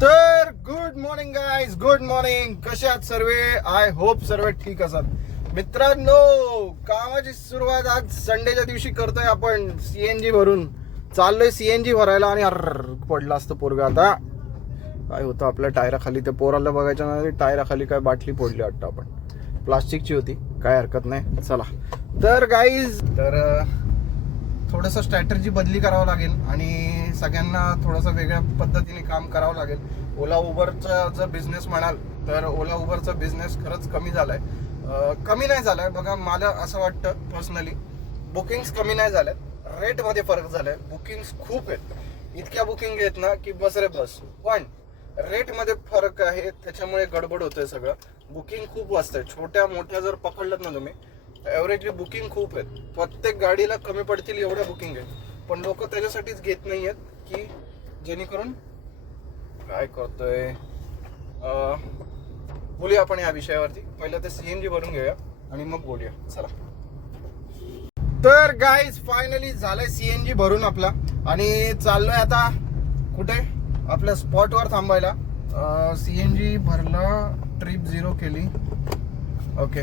तर good morning guys, good morning. कसे आहात सर्व? आय होप सर्व ठीक असतात. मित्रांनो, कामाची सुरुवात आज संडेच्या दिवशी करतोय आपण. सीएनजी भरून चाललोय सीएनजी भरायला आणि पडला असतं पोरगा. आता काय होतं आपल्या टायराखाली, ते पोराला बघायच्या नाही, टायराखाली काय बाटली पडली वाटतं. आपण प्लास्टिकची होती, काय हरकत नाही. चला तर गाईज, तर थोडंसं स्ट्रॅटर्जी बदली करावं लागेल आणि सगळ्यांना थोडंसं वेगळ्या पद्धतीने काम करावं लागेल. ओला उबरचा जर बिझनेस म्हणाल तर ओला उबरचा बिझनेस खरंच कमी झालाय. कमी नाही झालाय बघा, मला असं वाटतं पर्सनली. बुकिंग्स कमी नाही झाल्यात, रेटमध्ये फरक झालाय. बुकिंग्स खूप आहेत, इतक्या बुकिंग आहेत ना की बस रे बस. पण रेटमध्ये फरक आहे, त्याच्यामुळे गडबड होतंय सगळं. बुकिंग खूप वाजतंय, छोट्या मोठ्या जर पकडलं ना तुम्ही, ॲव्हरेजली बुकिंग खूप आहेत. प्रत्येक गाडीला कमी पडतील एवढ्या बुकिंग आहेत. पण लोक त्याच्यासाठीच घेत नाही आहेत की जेणेकरून काय करतोय. बोलूया आपण या विषयावरती. पहिलं ते सीएनजी भरून घेऊया आणि मग बोलूया. चला. तर गाईज, फायनली झालंय सीएनजी भरून आपला आणि चाललोय आता कुठे, आपल्या स्पॉटवर थांबायला. सीएनजी भरला, ट्रिप 0 केली. ओके,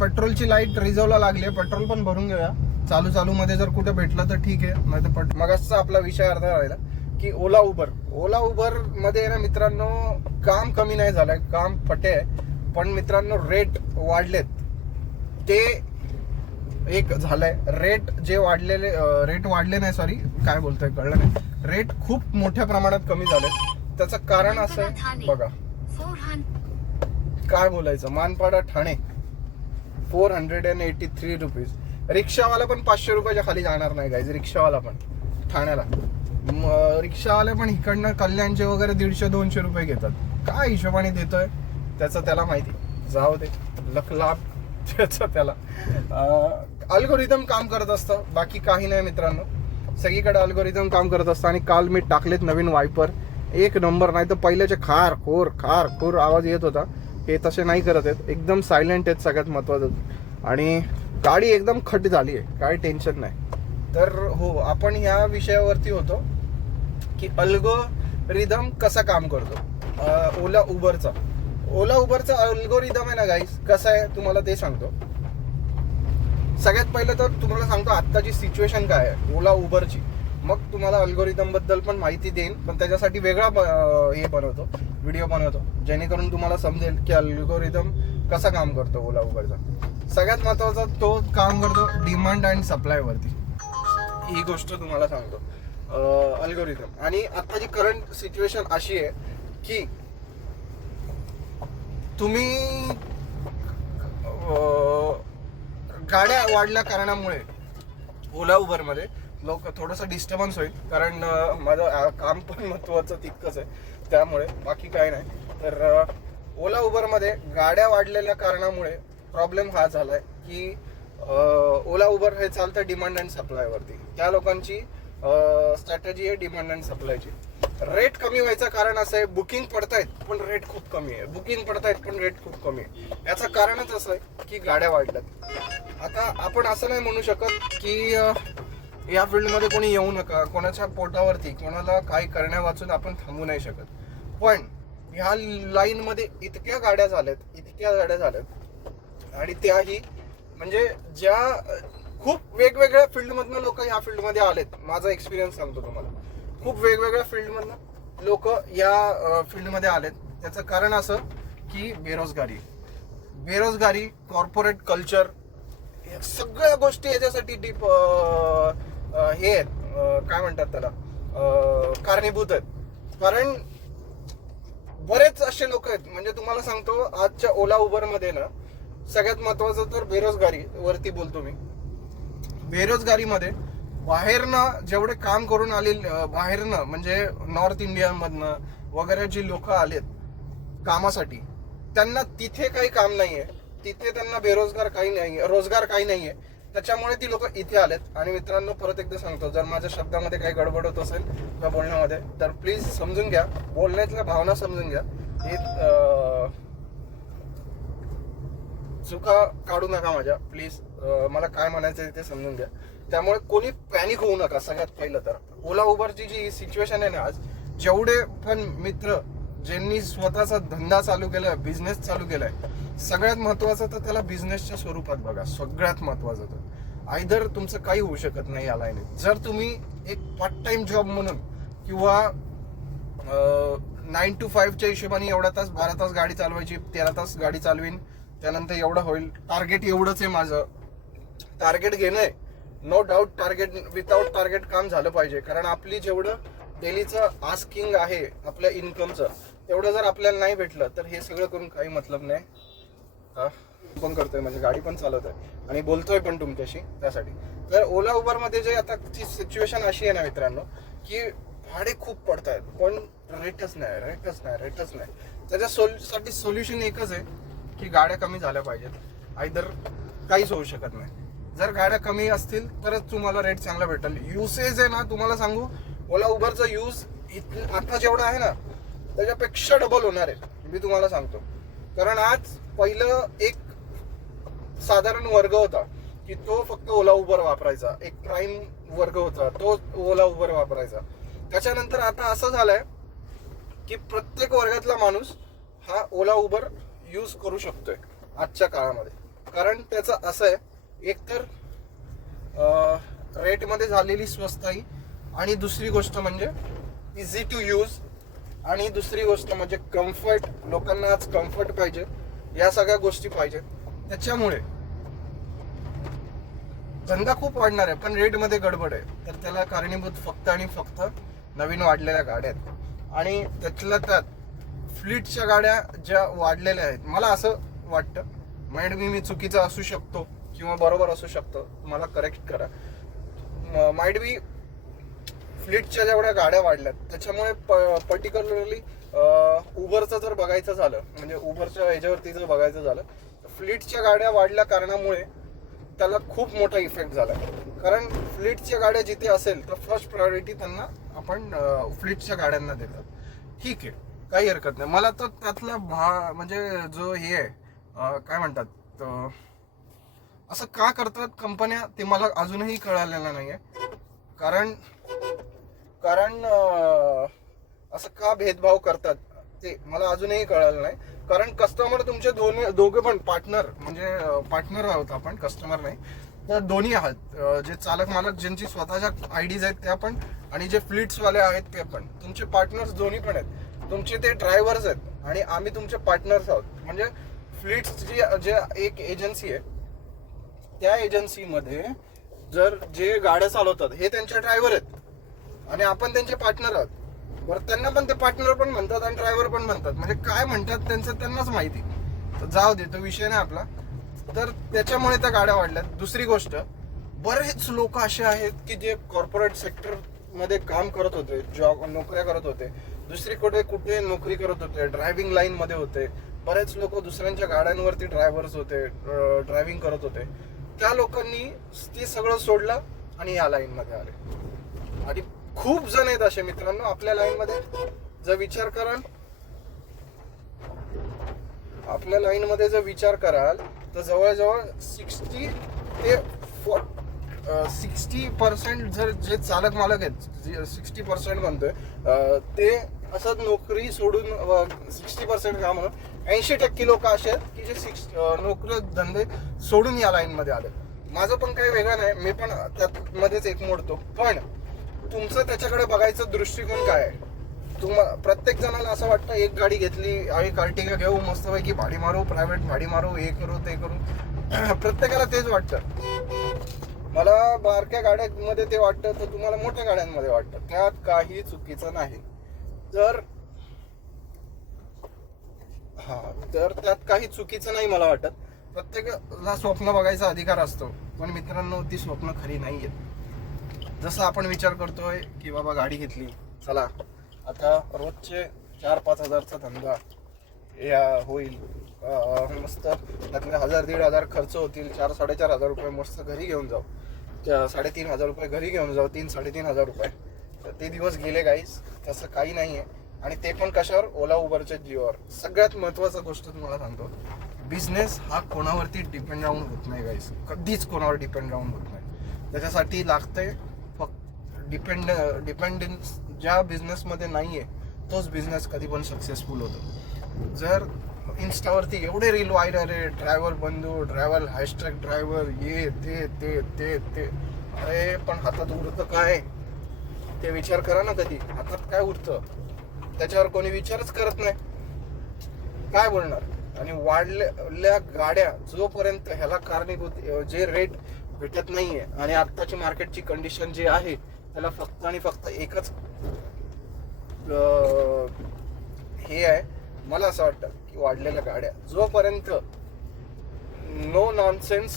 पेट्रोलची लाईट रिझर्वला लागली आहे, पेट्रोल पण भरून घेऊया. चालू मध्ये जर कुठे भेटलं तर ठीक आहे, नाही तर मगाचा आपला विषय अर्धा राहिला की ओला उबर मध्ये ना मित्रांनो, काम कमी नाही झालंय, काम फटे आहे. पण मित्रांनो, रेट वाढलेत. ते एक झालंय, रेट वाढले नाही, सॉरी काय बोलतोय कळलं नाही. रेट खूप मोठ्या प्रमाणात कमी झाले. त्याचं कारण असं आहे बघा, काय बोलायचं, मानपाडा ठाणे 483 रुपीज. रिक्षावाला पण 500 रुपयाच्या खाली जाणार नाही गाईज. रिक्षावाला पण ठाण्याला, रिक्षावाले पण इकडनं कल्याणचे वगैरे 150-200 रुपये घेतात. काय हिशोबाने देतोय त्याचं त्याला माहिती, जाऊ दे, लक लाभ त्याचं त्याला. अल्गोरिदम काम करत असतं, बाकी काही नाही मित्रांनो. सगळीकडे अल्गोरिदम काम करत असतं. आणि काल मी टाकलेत नवीन वायपर, एक नंबर. नाही तर पहिल्याचे खार खोर आवाज येत होता, हे तसे नाही करत आहेत, एकदम सायलेंट आहेत, सगळ्यात महत्त्वाचं. आणि गाडी एकदम खट झाली आहे, काय टेन्शन नाही. तर हो, आपण ह्या विषयावरती होतो की अल्गोरिदम कसा काम करतो ओला उबरचा अल्गोरिदम आहे ना गाईस, कसं आहे तुम्हाला ते सांगतो. सगळ्यात पहिलं तर तुम्हाला सांगतो आत्ताची सिच्युएशन काय आहे ओला उबरची, मग तुम्हाला अल्गोरिदम बद्दल पण माहिती देईन. पण त्याच्यासाठी वेगळा व्हिडिओ बनवतो जेणेकरून तुम्हाला समजेल की अल्गोरिदम कसा काम करतो ओला उबरचा. सगळ्यात महत्त्वाचा तो काम करतो डिमांड अँड सप्लाय वरती. ही गोष्ट तुम्हाला सांगतो अल्गोरिदम. आणि आत्ताची करंट सिच्युएशन अशी आहे की तुम्ही गाड्या वाढल्या कारणामुळे ओला उबरमध्ये लोक थोडंसं डिस्टर्बन्स होईल, कारण माझं काम पण महत्त्वाचं तितकंच आहे, त्यामुळे बाकी काय नाही. तर ओला उबरमध्ये गाड्या वाढलेल्या कारणामुळे प्रॉब्लेम हा झाला आहे की ओला उबर हे चालतं डिमांड अँड सप्लायवरती. त्या लोकांची स्ट्रॅटेजी आहे डिमांड अँड सप्लायची. रेट कमी व्हायचं कारण असं आहे, बुकिंग पडतायत पण रेट खूप कमी आहे, याचं कारणच असं आहे की गाड्या वाढल्यात. आता आपण असं नाही म्हणू शकत की या फील्डमध्ये कोणी येऊ नका, कोणाच्या पोटावरती कोणाला काही करण्या वाचून आपण थांबू नाही शकत. पण ह्या लाईनमध्ये इतक्या गाड्या झाल्यात आणि त्याही म्हणजे ज्या खूप वेगवेगळ्या फील्डमधनं लोक या फील्डमध्ये आलेत. माझा एक्सपिरियन्स सांगतो तुम्हाला, खूप वेगवेगळ्या फील्डमधनं लोक या फील्डमध्ये आलेत. त्याचं कारण असं की बेरोजगारी, कॉर्पोरेट कल्चर, सगळ्या गोष्टी याच्यासाठी डीप हे आहेत, काय म्हणतात त्याला, कारणीभूत आहेत. कारण बरेच असे लोक आहेत, म्हणजे तुम्हाला सांगतो आजच्या ओला उबरमध्ये ना सगळ्यात महत्वाचं तर बेरोजगारी वरती बोलतो मी. बेरोजगारीमध्ये बाहेरनं जेवढे काम करून आले, बाहेरनं म्हणजे नॉर्थ इंडियामधनं वगैरे जी लोक आलेत कामासाठी, त्यांना तिथे काही काम नाहीये, तिथे त्यांना रोजगार काही नाहीये, त्याच्यामुळे ती लोक इथे आलेत. आणि मित्रांनो, परत एकदा सांगतो, जर माझ्या शब्दामध्ये काही गडबड होत असेल किंवा बोलण्यामध्ये, तर प्लीज समजून घ्या, बोलण्यातल्या भावना समजून घ्या. हे चुका काढू नका माझ्या, प्लीज. मला काय म्हणायचं ते समजून घ्या. त्यामुळे कोणी पॅनिक होऊ नका. सगळ्यात पहिलं तर ओला उबरची जी सिच्युएशन आहे ना आज, जेवढे पण मित्र ज्यांनी स्वतःचा धंदा चालू केलाय, बिझनेस चालू केलाय, सगळ्यात महत्वाचं तर त्याला बिझनेसच्या स्वरूपात बघा. सगळ्यात महत्वाचं तर आयदर तुमचं काही होऊ शकत नाही या लाईनीत. जर तुम्ही एक पार्ट टाइम जॉब म्हणून किंवा 9 to 5च्या हिशोबाने एवढा तास 12 तास गाडी चालवायची, 13 तास गाडी चालवीन, त्यानंतर एवढं होईल, टार्गेट एवढंच आहे माझं, टार्गेट घेणं no doubt. Target without target काम झालं पाहिजे. कारण आपली जेवढं डेलीचं आस्किंग आहे आपल्या इन्कमचं, तेवढं जर आपल्याला नाही भेटलं तर हे सगळं करून काही मतलब नाही. पण करतोय म्हणजे गाडी पण चालवतोय आणि बोलतोय पण तुमच्याशी त्यासाठी. तर ओला उबरमध्ये जे आता ती सिच्युएशन अशी आहे ना मित्रांनो, की भाडे खूप पडतायत पण रेटच नाही. त्याच्यासाठी सोल्युशन एकच आहे की गाड्या कमी झाल्या पाहिजेत. आयदर काहीच होऊ शकत नाही. जर गाड्या कमी असतील तरच तुम्हाला रेट चांगला भेटेल. युसेज आहे ना, तुम्हाला सांगू, ओला उबरचा यूज आता जेवढा आहे ना त्याच्यापेक्षा डबल होणार आहे, मी तुम्हाला सांगतो. कारण आज पहिलं एक साधारण वर्ग होता की तो फक्त ओला उबर वापरायचा, एक प्राईम वर्ग होता तो ओला उबर वापरायचा. त्याच्यानंतर आता असं झालंय की प्रत्येक वर्गातला माणूस हा ओला उबर यूज करू शकतोय आजच्या काळामध्ये. कारण त्याचं असं आहे, एकतर रेटमध्ये झालेली स्वस्ताई, आणि दुसरी गोष्ट म्हणजे इझी टू यूज, आणि दुसरी गोष्ट म्हणजे कम्फर्ट. लोकांना आज कम्फर्ट पाहिजे, या सगळ्या गोष्टी पाहिजे. त्याच्यामुळे धंदा खूप वाढणार आहे पण रेटमध्ये गडबड आहे. तर त्याला कारणीभूत फक्त आणि फक्त नवीन वाढलेल्या गाड्या आहेत. आणि त्यातल्या त्यात फ्लीटच्या गाड्या ज्या वाढलेल्या आहेत, मला असं वाटतं, मी चुकीचं असू शकतो किंवा बरोबर असू शकतो, मला करेक्ट करा. माइट बी फ्लीटच्या जेवढ्या गाड्या वाढल्यात त्याच्यामुळे पर्टिक्युलरली उबरचं जर बघायचं झालं, म्हणजे उबरच्या ह्याच्यावरती जर बघायचं झालं, फ्लीटच्या गाड्या वाढल्या कारणामुळे त्याला खूप मोठा इफेक्ट झाला. कारण फ्लीटच्या गाड्या जिथे असेल तर फर्स्ट प्रायोरिटी त्यांना आपण फ्लीटच्या गाड्यांना देतात. ठीक आहे, काही हरकत नाही. मला तर त्यातला म्हणजे जो हे आहे काय म्हणतात, असं का करतात कंपन्या ते मला अजूनही कळालेलं नाही आहे. कारण असं का भेदभाव करतात ते मला अजूनही कळालं नाही. कारण कस्टमर तुमचे दोघे पण पार्टनर, म्हणजे पार्टनर आहोत आपण, कस्टमर नाही. तर दोन्ही आहात, जे चालक मालक ज्यांची स्वतःच्या आयडीज आहेत त्या पण, आणि जे फ्लीट्सवाले आहेत ते पण, तुमचे पार्टनर्स दोन्ही पण आहेत. तुमचे ते ड्रायव्हर्स आहेत आणि आम्ही तुमचे पार्टनर्स आहोत. म्हणजे फ्लीट्सची जे एक एजन्सी आहे, त्या एजन्सीमध्ये जर जे गाड्या चालवतात हे त्यांचे ड्रायव्हर आहेत आणि आपण त्यांचे पार्टनर आहोत. बरं, त्यांना पण ते पार्टनर पण म्हणतात आणि ड्रायव्हर पण म्हणतात. म्हणजे काय म्हणतात त्यांचं त्यांनाच माहिती. तर जाऊ दे, तो विषय नाही आपला. तर त्याच्यामुळे त्या गाड्या वाढल्यात. दुसरी गोष्ट, बरेच लोक असे आहेत की जे कॉर्पोरेट सेक्टर मध्ये काम करत होते, नोकऱ्या करत होते, दुसरीकडे कुठे नोकरी करत होते, ड्रायव्हिंग लाईन मध्ये होते. बरेच लोक दुसऱ्यांच्या गाड्यांवरती ड्रायव्हर्स होते, ड्रायव्हिंग करत होते. त्या लोकांनी ते सगळं सोडलं आणि या लाईन मध्ये आले. आणि खूप जण आहेत असे मित्रांनो आपल्या लाईन मध्ये. जर विचार कराल, आपल्या लाईन मध्ये जर विचार कराल तर जवळजवळ 60 ते 60% जर जे चालक मालक आहेत, 60% म्हणतोय, ते असंच नोकरी सोडून 60% का म्हणून 80% लोक असे आहेत की जे नोकरी धंदे सोडून या लाईन मध्ये आले. माझं पण काही वेगळं नाही, मी पण त्यामध्येच एक मोडतो. पण तुमचं त्याच्याकडे बघायचं दृष्टिकोन काय आहे? प्रत्येक जणाला असं वाटतं एक गाडी घेतली, एक अर्टिगा घेऊ, मस्तपैकी भाडी मारू, प्रायव्हेट भाडी मारू, हे करू ते करू. प्रत्येकाला तेच वाटतं. मला बारक्या गाड्यांमध्ये ते वाटतं, तर तुम्हाला मोठ्या गाड्यांमध्ये वाटतं. त्यात काही चुकीचं नाही. तर त्यात काही चुकीचं नाही मला वाटत. प्रत्येकाला स्वप्न बघायचा अधिकार असतो, पण मित्रांनो ती स्वप्न खरी नाही आहेत. जसं आपण विचार करतोय की बाबा गाडी घेतली, चला आता रोजचे 4-5 हजारचा धंदा होईल, मस्त त्यातले 1,000-1,500 खर्च होतील, 4-4.5 रुपये मस्त घरी घेऊन जाऊ, 3,500 रुपये घरी घेऊन जाऊ, 3-3.5 रुपये. तर ते दिवस गेले गाईस. तसं काही नाही आहे. आणि ते पण कशावर? ओला उबरच्या जीवावर. सगळ्यात महत्त्वाचा गोष्ट तुम्हाला सांगतो, बिझनेस हा कोणावरती डिपेंड राहून होत नाही गाईस. कधीच कोणावर डिपेंड राहून होत नाही. त्याच्यासाठी लागते फक्त डिपेंडन्स ज्या बिझनेसमध्ये नाही आहे तोच बिझनेस कधी पण सक्सेसफुल होतो. जर इन्स्टावरती एवढे रील व्हायरल आहे, ड्रायव्हर बंधू, ड्रायव्हर हॅशटॅग ड्रायव्हर, ये ते ते ते ते, अरे पण हातात उरतं काय ते विचार करा ना. कधी हातात काय उरतं त्याच्यावर कोणी विचारच करत नाही, काय बोलणार. आणि वाढलेल्या गाड्या जोपर्यंत ह्याला कारणीभूत जे रेट भेटत नाहीये आणि आत्ताची मार्केटची कंडिशन जी आहे त्याला फक्त आणि फक्त एकच हे आहे, मला असं वाटतं की वाढलेल्या गाड्या जोपर्यंत नो नॉनसेन्स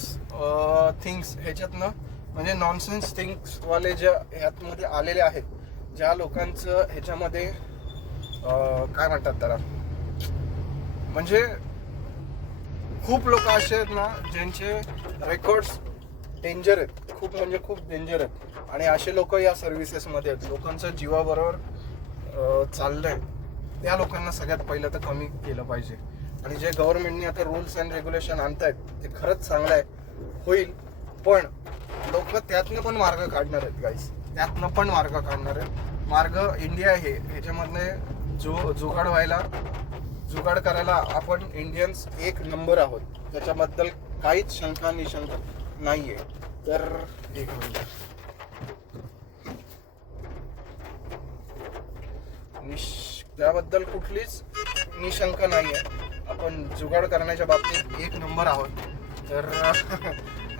थिंग्स ह्याच्यातनं, म्हणजे नॉनसेन्स थिंग्स वाले ज्या ह्यातमध्ये आलेले आहेत, ज्या लोकांचं ह्याच्यामध्ये काय म्हणतात त्याला, म्हणजे खूप लोक असे आहेत ना ज्यांचे रेकॉर्ड्स डेंजर आहेत, खूप म्हणजे खूप डेंजर आहेत. आणि असे लोक या सर्व्हिसेसमध्ये आहेत, लोकांचं जीवाबरोबर चाललंय. त्या लोकांना सगळ्यात पहिलं तर कमी केलं पाहिजे. आणि जे गव्हर्नमेंटने आता रूल्स अँड रेग्युलेशन आणतायत ते खरंच चांगलं आहे, होईल. पण लोक त्यातनं पण मार्ग काढणार आहेत गाईस, त्यातनं पण मार्ग काढणार आहेत. मार्ग इंडिया आहे, ह्याच्यामधले जुगाड करायला आपण इंडियन्स एक नंबर आहोत, त्याच्याबद्दल काहीच शंका निशंका नाहीये. तर एक मिनिट, त्याबद्दल कुठलीच निशंका नाहीये, आपण जुगाड करण्याच्या बाबतीत एक नंबर आहोत. तर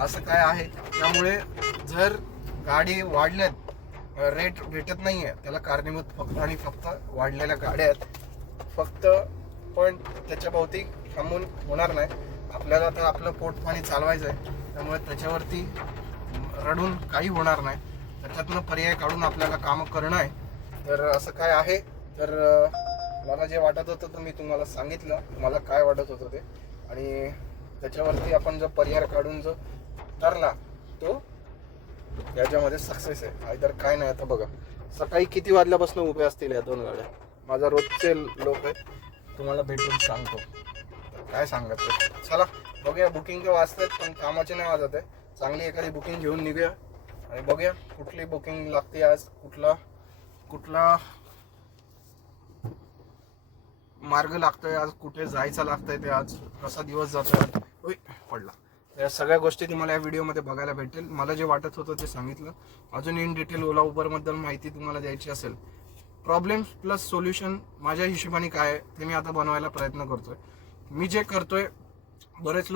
असं काय आहे, त्यामुळे जर गाडी वाढल्यात, रेट भेटत नाहीये, त्याला कारणीभूत फक्त आणि फक्त वाढलेल्या गाड्या आहेत फक्त. पण त्याच्या भोवती थांबून होणार नाही, आपल्याला तर आपलं पोटपाणी चालवायचं आहे. त्यामुळे त्याच्यावरती रडून काही होणार नाही, त्याच्यातनं पर्याय काढून आपल्याला कामं करणं आहे. तर असं काय आहे, तर मला जे वाटत होतं तर मी तुम्हाला सांगितलं मला काय वाटत होतं ते, आणि त्याच्यावरती आपण जो पर्याय काढून जो ठरला तो याच्यामध्ये सक्सेस आहे. आयदर काय नाही. आता बघा सकाळी किती वाजल्यापासून उभे असतील या 2 गाड्या, माझा रोजचे लोक आहे, तुम्हाला भेटून सांगतो काय सांगायचं. चला बघूया, बुकिंग तर वाजतात पण कामाचे नाही वाजत आहे. चांगली एखादी बुकिंग घेऊन निघूया आणि बघूया कुठली बुकिंग लागते आज, कुठला मार्ग लागतोय आज, कुठे जायचं लागतंय ते, आज कसा दिवस जातोय पडला. या सगळ्या गोष्टी तुम्हाला या व्हिडिओमध्ये बघायला भेटेल. मला जे वाटत होतं ते सांगितलं. अजून इन डिटेल ओला उबरबद्दल माहिती तुम्हाला द्यायची असेल, प्रॉब्लेम प्लस सोल्युशन माझ्या हिशोबाने काय आहे ते मी आता बनवायला प्रयत्न करतोय. मी जे करतोय, बरेच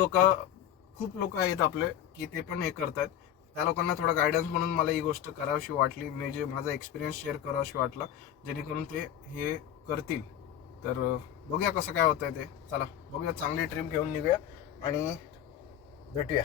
खूप लोक आहेत आपले की ते पण हे करतात, त्या लोकांना थोडा गायडन्स म्हणून मला ही गोष्ट करावीशी वाटली, मी जे माझा एक्सपिरियन्स शेअर करावीशी वाटला, जेणेकरून ते हे करतील. तर बघूया कसं काय होतंय ते. चला बघूया, चांगली ट्रिप घेऊन निघूया आणि भेटूया.